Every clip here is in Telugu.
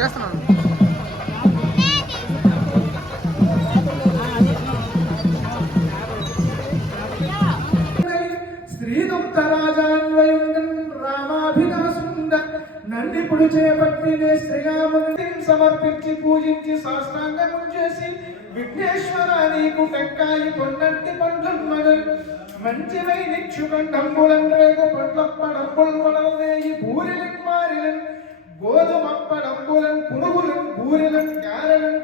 చేస్తున్నాను. శ్రీదుప్తరాజాన్వయుంగం రామాభినవసుంద నన్నిప్పుడు చేపట్టినే శ్రీరాముని సమర్పించి పూజించి సాష్టాంగము చేసి విఘ్నేశ్వర నీకు టెంకాయి పొన్నంటి పండ్లు మంచివై నిక్షుకంఠంబులం రేగు పండ్లప్పడంబుల్ వడవేయి బూరిలన్ మారిలన్ గోధుమప్పడంబులం పునుగులం బూరిలం గారెలం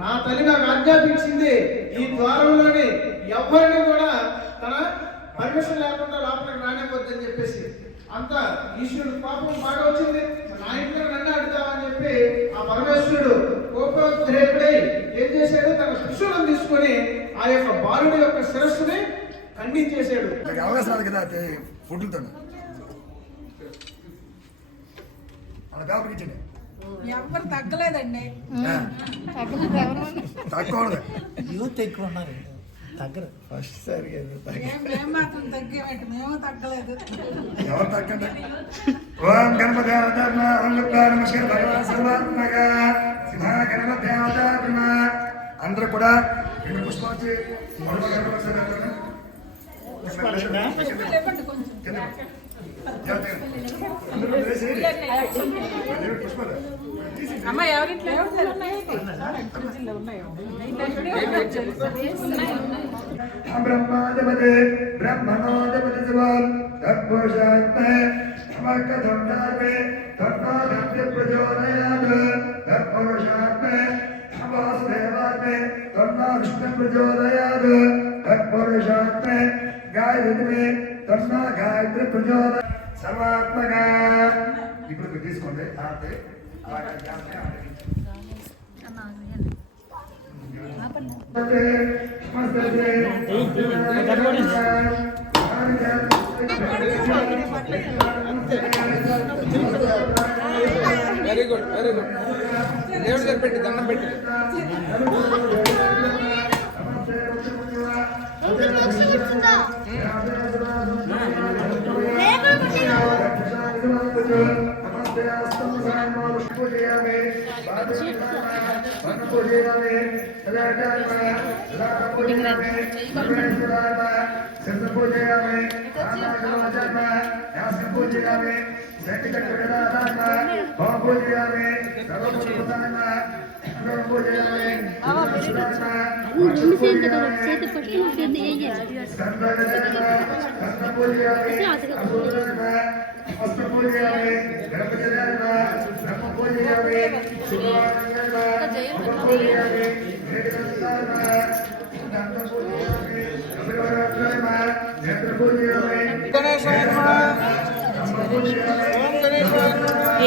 నా తల్లి నాకు ఆజ్ఞాపించింది ఈ ద్వారంలోని ఎవరిని కూడా తన పర్మిషన్ లేకుండా లోపలికి రానివ్వద్దని చెప్పేసి. అంత ఈశ్వరుడు పాపం బాగా వచ్చింది, నా ఇంట్లో నన్ను అడుగుతామని చెప్పి ఆ పరమేశ్వరుడు కోపోద్రేకుడై ఏం చేశాడు, తన శిష్యులను తీసుకొని ఆ యొక్క బాలుడి యొక్క శిరస్సుని ఖండించేశాడు. అవకాశం రాదు కదా ఫుడ్లతో ఎవరు తగ్గలేదండి, తక్కువ యూత్ ఎక్కువ ఉన్నారు, తగ్గరు. ఫస్ట్ సారి మేము మాత్రం తగ్గేమంటే మేము తగ్గలేదు. ఎవరు తగ్గండి. ఓం గణపదేవత అందరూ కూడా 2 పుష్పాలు అమ్మ ఎవరింట్లో బ్రహ్మాధిపతి బ్రహ్మణోధిపతి శివాల్ తత్పురుషాత్మే సమకథండాత్మే తత్పాదత్య ప్రచోదయాత్ తత్పురుషాత్మే వాసుదేవాత్మే తన్నా విష్ణు ప్రచోదయాత్ తత్పురుషాత్మే గాయత్రి తన్నా గాయత్రి ప్రచోదయ సర్వాత్మక. ఇప్పుడు మీరు తీసుకోండి ఆడితే వెరీ గుడ్, వెరీ గుడ్. దేవుడు దగ్గర పెట్టి దండం పెట్టి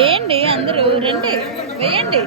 ఏంటి అందరూ రండి వేయండి.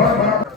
భగవాన్